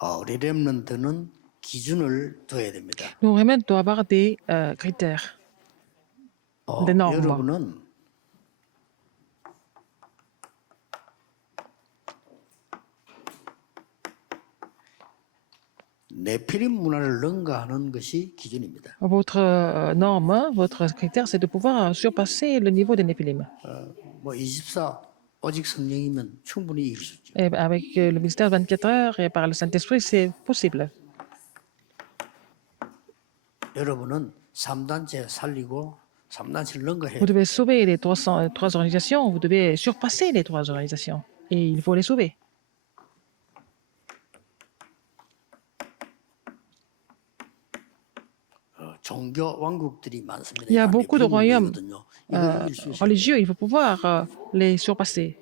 우리 렘넌트는 기준을 둬야 됩니다. Nous, Remnant doit avoir des critères, des normes. 여러분은 네피림 문화를 능가하는 것이 기준입니다. Votre norme, votre critère, c'est de pouvoir surpasser le niveau des Néphilim. 뭐 24 오직 성령이면 충분히 이길 수 있죠. Et avec le ministère 24 heures et par le Saint-Esprit, c'est possible. 여러분은 3단체 살리고 3단체를 능가해야 Vous 돼요. devez sauver les trois organisations, vous devez surpasser les trois organisations. Et il faut les sauver. 종교 왕국들이 많습니다. Il y a 다 beaucoup de 네피림 royaumes 문화거든요. 이걸 이길 수 있어요. religieux, il faut pouvoir les surpasser.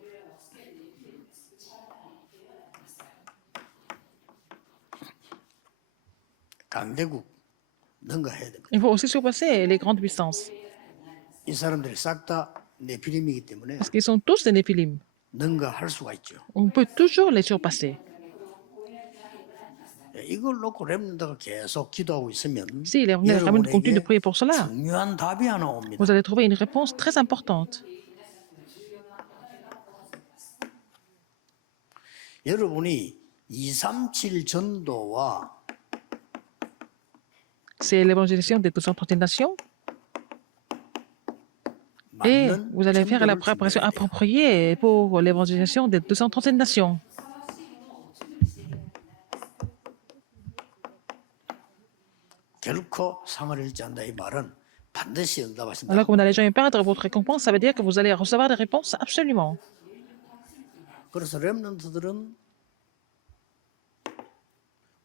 강대국 능가해야 됩니다. Il faut aussi surpasser les grandes puissances. 이 사람들이 싹 다 네피림이기 때문에 Parce qu'ils sont tous des Néphilim. 능가할 수가 있죠. On peut toujours les surpasser. 이걸 놓고 렘넌트가 계속 기도하고 있으면 Si les Remnant continuent de prier pour cela, 중요한 답이 하나 옵니다. vous allez trouver une réponse très importante. 여러분이 237 전도와 C'est l'évangélisation des 230 nations. Et 맞는 vous allez faire la 전도를 préparation 준비해야 돼요. appropriée pour l'évangélisation des 237 nations. 결코 상을 잃지 않는다 이 말은 반드시 응답하신다. Alors que vous n'allez jamais perdre votre récompense, ça veut dire que vous allez recevoir des réponses absolument. 그래서 렘넌트들은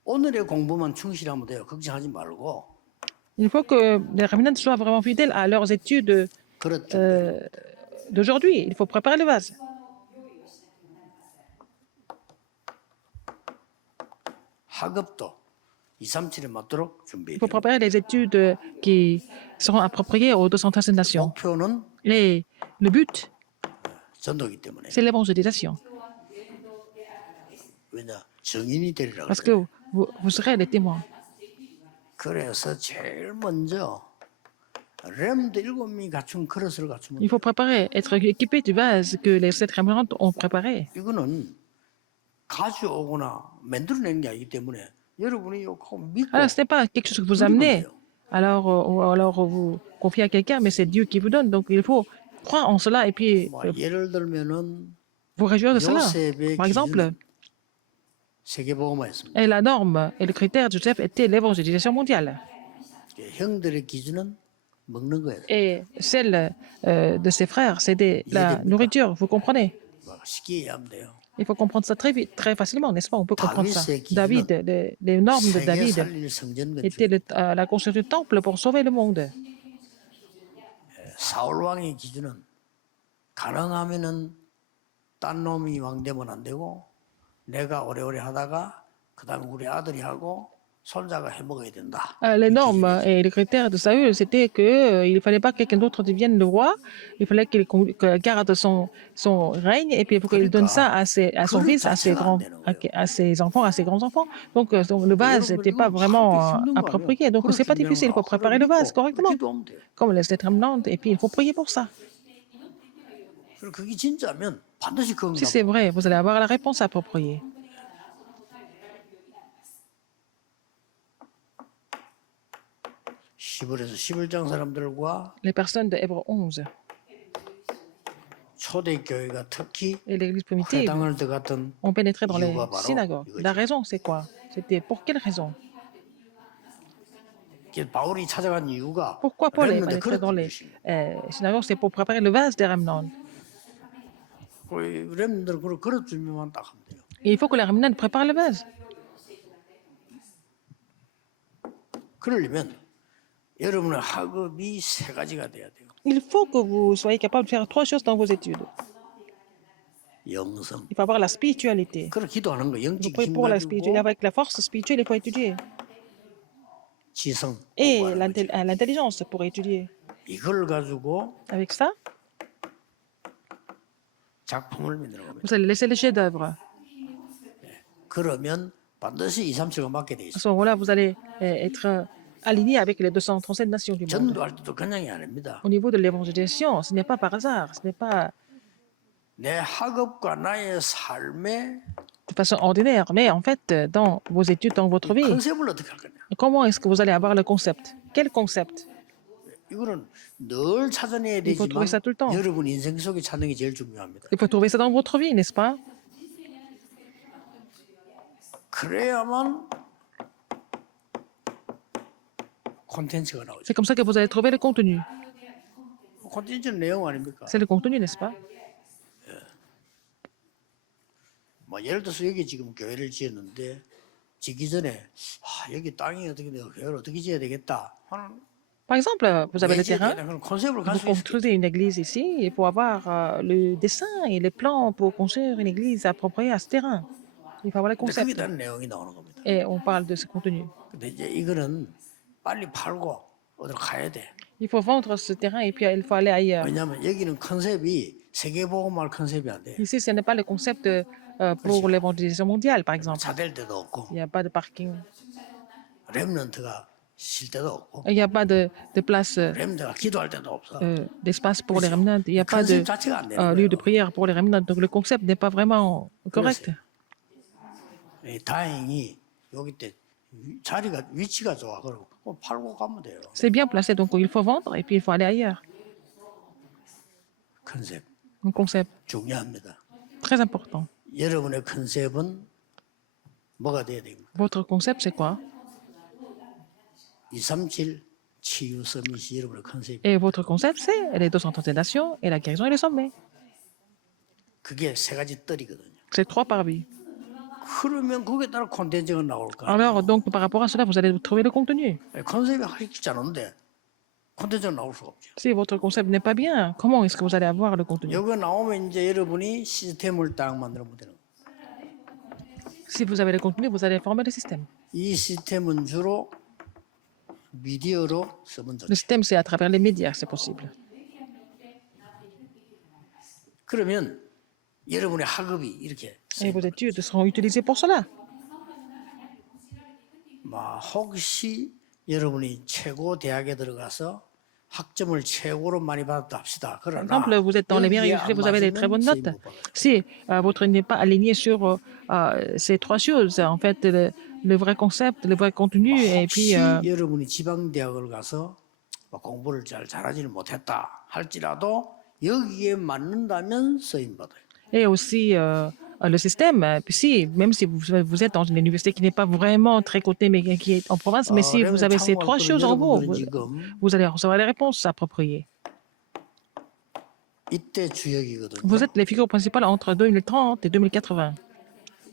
오늘의 공부만 충실하면 돼요. 걱정하지 말고. Il faut que les Remnants soient vraiment fidèles à leurs études 그렇죠. d'aujourd'hui. Il faut préparer le vase. 학업도 237에 맞도록 준비해야 Il faut 돼요. préparer les études qui seront appropriées aux 237 nations. 목표는 Et le but, 전도이기 때문에. c'est l'évangélisation. 왜냐? 증인이 되리라 Parce 그랬어요. que vous serez les témoins. 그래서 제일 먼저 렘드 7명이 갖춘 그릇을 갖추면 Il faut préparer, être équipé du vase que les 7 Remnants ont préparé. 이거는 가져오거나 만들어낸 게 아니기 때문에 여러분이 이거 믿고 Alors, ce n'est pas quelque chose que vous amenez. Alors vous confiez à quelqu'un, mais c'est Dieu qui vous donne. Donc, il faut croire en cela et puis 뭐 예를 들면은 vous réjouir de cela. 요셉의 Par exemple, 기준은 세계복음화였습니다. et la norme et le critère de Joseph était l'évangélisation mondiale. 형들의 기준은 먹는 거예요. Et celle de ses frères, c'était la nourriture. Vous comprenez? 뭐 쉽게 이해하면 돼요. Il faut comprendre ça très vite, très facilement, n'est-ce pas? On peut comprendre ça. 다윗의 기준은 David, les normes de 세계 David 살릴 성전 étaient 건축. la construction du temple pour sauver le monde. 사울 왕의 기준은 가능하면은 딴 놈이 왕 되면 안 되고 내가 오래오래 하다가 그다음에 우리 아들이 하고 손자가 해 먹어야 된다. Les normes et les critères de Saül, c'était qu'il ne fallait pas que quelqu'un d'autre devienne le roi. Il fallait qu'il garde son règne et puis il faut qu'il donne ça à son fils, à ses enfants, à ses grands-enfants. Donc le vase n'était pas vraiment approprié. Donc c'est pas difficile, il faut préparer le vase correctement, 기도하면 돼요. comme les êtres remnants, et puis il faut prier pour ça. 그리고 그게 진짜면 반드시 그 Si 응답. c'est vrai, vous allez avoir la réponse appropriée. 시불에서 11장 사람들과 Les personnes de Hébreu 11 초대교회가 특히 et l'Église primitive 회당을 들어갔던 ont pénétré dans les 이유가 바로 synagogues. La 이거죠. raison, c'est quoi? C'était pour quelle raison? 바울이 찾아간 이유가 Pourquoi Paul est 렘넌트 pénétré dans les 그릇 synagogues? C'est pour préparer le vase des remnants. 렘넌트는 그릇 준비만 딱 하면 돼요. Et il faut que les remnants préparent le vase. 그러려면 여러분의 학업이 세 가지가 돼야 돼요. Il faut que vous soyez capable de faire 3 choses dans vos études. 영성. Il faut avoir la spiritualité. 그걸 기도하는 거 Vous 영적 priez 힘 pour la 가지고 spiritualité. Avec la force spirituelle, il faut étudier. 지성. Et 공부하는 거죠. l'intelligence pour étudier. 이걸 가지고 Avec ça, 작품을 만들어 갑니다. vous allez laisser les chefs-d'œuvre. 그러면 반드시 237과 맞게 돼 À 있어요. ce moment-là, vous allez être aligné avec les 237 nations du monde. 전도할 때도 그냥이 아닙니다. Au niveau de l'évangélisation, ce n'est pas par hasard, ce n'est pas 내 학업과 나의 삶에 de façon ordinaire, mais en fait, dans vos études, dans votre 이 vie, 컨셉을 어떻게 할 거냐. comment est-ce que vous allez avoir le concept? Quel concept? 이거는 늘 찾아내야 Il faut trouver 되지만 ça tout le temps. 여러분 인생 속에 찾는 게 제일 중요합니다. Il faut trouver ça dans votre vie, n'est-ce pas? 그래야만 콘텐츠가 나오죠. C'est comme ça que vous allez trouver le contenu. 콘텐츠는 내용 아닙니까? C'est le contenu, n'est-ce pas? 뭐 예를 들어서 여기 지금 교회를 지었는데 짓기 전에 여기 땅이 어떻게 내가 교회를 어떻게 지어야 되겠다 하는 Par exemple, vous avez le 지어야 terrain, 되겠다 그런 컨셉을 vous 가지고 있어요. construisez une église ici, il faut avoir le dessin et les plans pour construire une église appropriée à ce terrain. Il faut avoir le 근데 거기에 concept. 대한 내용이 나오는 겁니다. Et on parle de ce contenu. 근데 이제 이거는 빨리 팔고 어디로 가야 돼. Il faut vendre ce terrain et puis il faut aller ailleurs. 왜냐하면 여기는 컨셉이 세계복음화 컨셉이 안 돼. Ici, ce n'est pas le concept pour l'évangélisation mondiale, par exemple. 차댈 데도 없고 Il n'y a pas de parking. 렘넌트가 쉴 데도 없고 Il n'y a pas de place, 렘넌트가 기도할 데도 없어. d'espace pour les remnants. Il n'y a pas de 컨셉 자체가 안 되는 lieu 거예요. de prière pour les remnants. Donc le concept n'est pas vraiment correct. 다행히 여기 때 자리가 위치가 좋아. 그러고 팔고 가면 돼요. C'est bien placé, donc il faut vendre et puis il faut aller ailleurs. 컨셉 Un concept 중요합니다. très important. 여러분의 컨셉은 뭐가 돼야 됩니까? Votre concept, c'est quoi? 237 치유 서밋이 여러분의 컨셉. Et votre concept, c'est les 237 nations et la guérison et le sommet. 그게 세 가지 뜰이거든요. C'est 3 parvis. 그러면 거기에 따라 콘텐츠가 나올까? Alors, donc, par rapport à cela, vous allez trouver le contenu. 컨셉이 하기 않은데 콘텐츠가 나올 수가 없죠. Si votre concept n'est pas bien, comment est-ce que vous allez avoir le contenu? 여기 나오면 이제 여러분이 시스템을 딱 만들면 되는 거예요. Si vous avez le contenu, vous allez former le système. 이 시스템은 주로 미디어로 쓰면 Le 좋죠. système, c'est à travers les médias, c'est possible. 그러면 여러분의 학업이 이렇게 Et vos études seront utilisées pour cela. 혹시 여러분이 최고 대학에 들어가서 학점을 최고로 많이 받았다 합시다. Par 그러나 exemple, vous êtes dans les meilleures universités, vous avez des très bonnes notes. Si votre n'est pas aligné sur ces 3 choses, en fait, le vrai concept, le vrai contenu, et puis 혹시 여러분이 지방 대학을 가서 공부를 잘하지는 못했다 할지라도 여기에 맞는다면 쓰임 받아요. et aussi le système. Puis si, même si vous êtes dans une université qui n'est pas vraiment très cotée, mais qui est en province, mais si vous avez ces 3 choses en vous, vous allez recevoir les réponses appropriées. 이때 주역이거든요. Vous êtes les figures principales entre 2030 et 2080.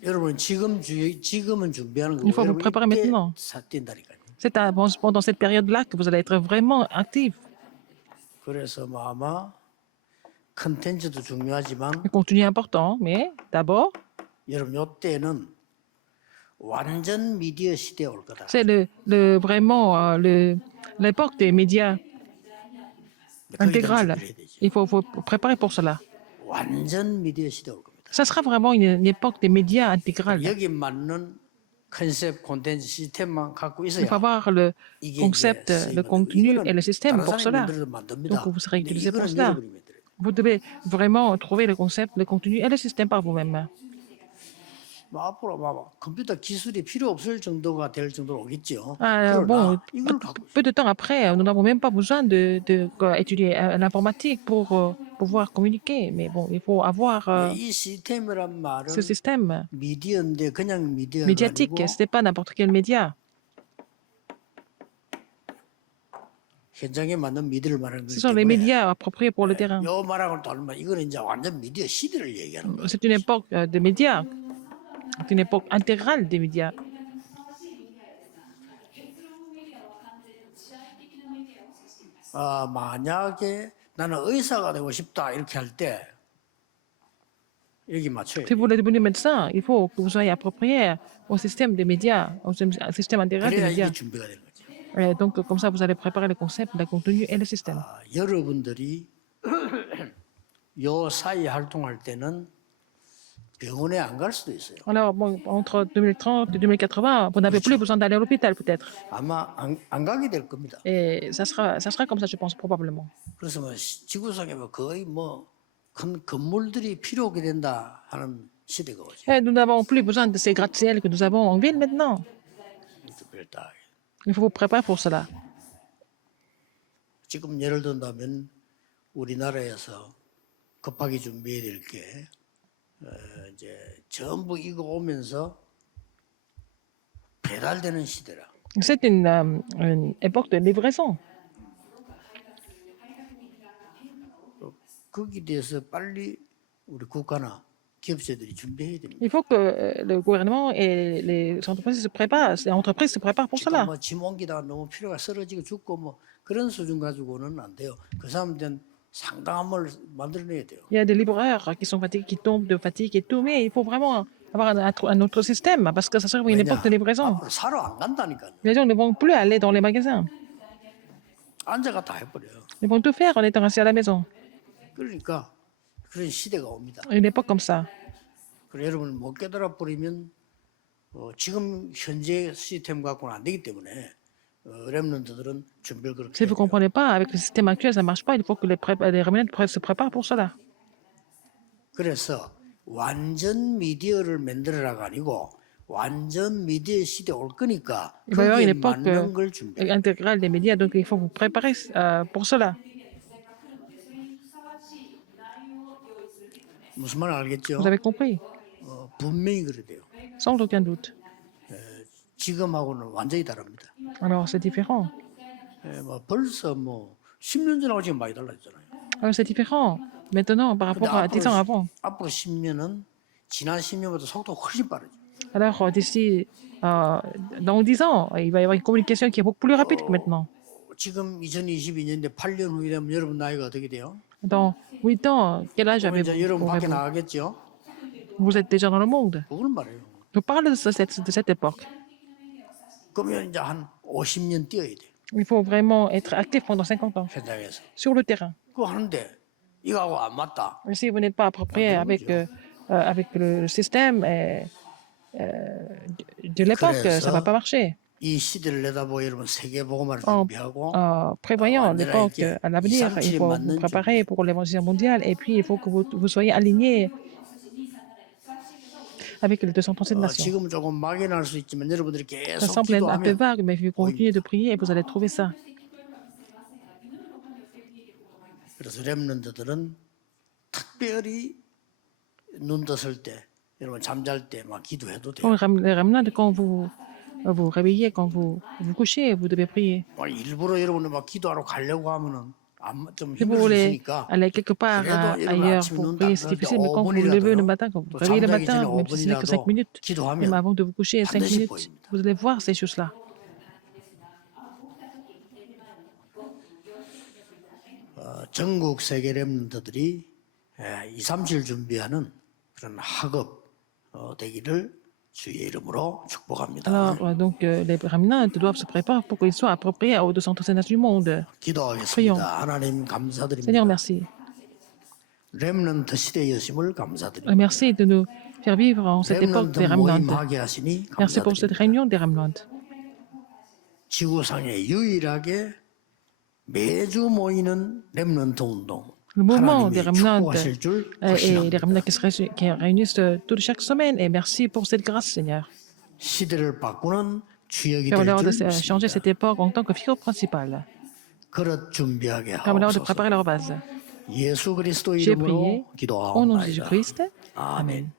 여러분 지금은 준비하는 거고 Il faut vous préparer maintenant. 뛴다니까요. C'est pendant cette période-là que vous allez être vraiment actif. 그래서 아마 컨텐츠도 중요하지만 Le contenu est important, mais d'abord, 여러분 이때는 완전 미디어 시대에 올 거다. c'est vraiment l'époque des médias intégrales. Il faut préparer pour cela. 완전 미디어 시대 올 겁니다. Ça sera vraiment une époque des médias intégrales. 여기 맞는 컨셉 콘텐츠 시스템만 갖고 Il 있어야 faut avoir le 이게 concept, 이제 le contenu et le système 다른 pour 사람이 cela. 만들어도 만듭니다. Donc vous serez 근데 utilisé pour 이거는 cela. 여러분이 만들어요. Vous devez vraiment trouver le concept, le contenu et le système par vous-même. 앞으로 컴퓨터 기술이 필요 없을 정도가 될 정도로 오겠죠. Bon, 이걸 갖고 peu de temps après, nous n'avons même pas besoin d'étudier l'informatique pour pouvoir communiquer. Mais bon, il faut avoir 이 시스템이란 말은 ce système 미디어인데 그냥 미디어가 médiatique. 아니고 Ce n'est pas n'importe quel média. 현장에 맞는 미디어를 말하는 거기 Ce sont les 때문에 médias appropriés pour le terrain. 요 말하고는 또 얼마 이거는 이제 완전 미디어 시대를 얘기하는 거예요. C'est une époque des médias. C'est une époque intégrale des médias. 만약에 나는 의사가 되고 싶다 이렇게 할 때 여기 맞춰요. Si vous voulez devenir médecin, il faut que vous soyez approprié au système des médias, au système intégral des 그래야 médias. 이게 준비가 되는 거죠. Et donc, comme ça, vous allez préparer le concept, le contenu et le système. 여러분들이 요 사이 활동할 때는 병원에 안 갈 수도 있어요. Alors, bon, entre 2030 et 2080, vous n'avez plus besoin d'aller à l'hôpital, peut-être. 아마 안 가게 될 겁니다. Et ça sera comme ça, je pense, probablement. 그래서 뭐 지구상에 뭐 거의 뭐 큰 건물들이 필요 없게 된다 하는 시대가 오죠. Et nous n'avons plus besoin de ces gratte-ciels que nous avons en ville maintenant. 그랬다. Il faut vous préparer pour cela. 지금 예를 든다면 우리나라에서 급하게 준비해야 될 게 이제 전부 이거 오면서 배달되는 시대라. C'est une époque de livraison. 거기에 대해서 빨리 우리 국가나 기업체들이 준비해야 됩니다. Il faut que le gouvernement et les entreprises se préparent, les entreprises se préparent pour 지금 cela. 뭐짐 옮기다가 너무 필요가 쓰러지고 죽고 뭐 그런 수준 가지고는 안 돼요. 그 사람들은 상당한 걸 만들어내야 돼요. Il y a des libraires qui sont fatigués, qui tombent de fatigue et tout, mais il faut vraiment avoir un autre système parce que ça sera une époque de livraison. 앞으로 사러 안 간다니까요. Les gens ne vont plus aller dans les magasins. 앉아가 다 해버려요. Ils vont tout faire en étant assis à la maison. 그러니까 그런 시대가 옵니다. Une époque comme ça. 그래서 여러분 못 깨달아 버리면 지금 현재 시스템 갖고는 안 되기 때문에 렘넌트들은 준비를 그렇게 Si vous ne comprenez pas, avec le système actuel, ça ne marche pas. Il faut que les remnants se préparent pour cela. 그래서 완전 미디어를 만들어라가 아니고 완전 미디어 시대 올 거니까 Il va y avoir une 거기에 époque 맞는 걸 준비해. intégrale des médias, donc il faut vous préparer pour cela. 무슨 말 알겠죠? Vous avez compris, 분명히 그래야 돼요. sans aucun doute. 지금하고는 완전히 다릅니다. Alors c'est différent. 뭐 벌써 뭐 10년 전하고 지금 많이 달라졌잖아요. Alors c'est différent. Maintenant, par rapport à 10 ans avant. 앞으로 10년은 지난 10년보다 속도가 훨씬 빠르죠. Alors d'ici, dans 10 ans, il va y avoir une communication qui est beaucoup plus rapide que maintenant. 지금 2022년인데 8년 후에 되면 여러분 나이가 어떻게 돼요? Dans 8 ans, quel âge 그러면 이제 avez-vous? 여러분 밖에 aurez-vous? 나가겠죠? Vous êtes déjà dans le monde. 그걸 말해요. Je parle de cette époque. 그러면 이제 한 50년 뛰어야 돼요. Il faut vraiment être actif pendant 50 ans 현장에서. sur le terrain. 그거 하는데 이거하고 안 맞다. Et si vous n'êtes pas approprié avec le système de l'époque, ça ne va pas marcher. 이 시대를 내다보고 여러분 세계복음화를 En 준비하고 prévoyant l'époque à l'avenir, il faut vous préparer pour l'évangile mondial et puis il faut que vous soyez alignés avec les 237 nations. 지금 조금 막연할 수 있지만 여러분들이 Ça 계속 semble un peu 기도하면 vague, mais vous continuez de prier et vous allez trouver ça. 그래서 렘넌트들은 특별히 눈 떴을 때 여러분 잠잘 때 막 기도해도 돼요. Pour les remnants, quand vous vous réveillez, quand vous vous couchez, vous devez prier. 막 일부러 여러분들 막 기도하러 가려고 하면은 좀 Si vous 힘들 수 voulez 있으니까 aller quelque part ailleurs pour prier, c'est difficile, mais quand vous vous levez le matin, quand vous vous réveillez le matin, même si ce n'est que 5 minutes, même avant de vous coucher, 5 minutes, vous allez voir ces choses-là. 전국 세계 렘넌트들이 2, 3일 준비하는 그런 학업 되기를 주의 이름으로 축복합니다. Alors, donc, les remnants doivent se préparer pour qu'ils soient appropriés aux 237 nations du monde. 기도하겠습니다. 하나님 Seigneur, 감사드립니다. merci. 렘넌트 시대였음을 감사드립니다. Merci de nous faire vivre en cette époque 렘넌트 des remnants. 모임하게 하시니 Merci pour cette 감사드립니다. réunion des remnants. 지구상에 유일하게 매주 모이는 렘넌트 운동. Le mouvement des 하나님이 remnants 축복하실 줄 et les 확신합니다. remnants qui réunissent chaque semaine. Et merci pour cette grâce, Seigneur. 시대를 바꾸는 주역이 Permets-leur de 될 줄 changer 믿습니다. cette époque en tant que figure principale. 그릇 준비하게 Permets-leur de 하옵소서. préparer leur base. 예수 그리스도 J'ai prié 이름으로 au nom de 기도하옵나이다. Jésus-Christ. 아멘.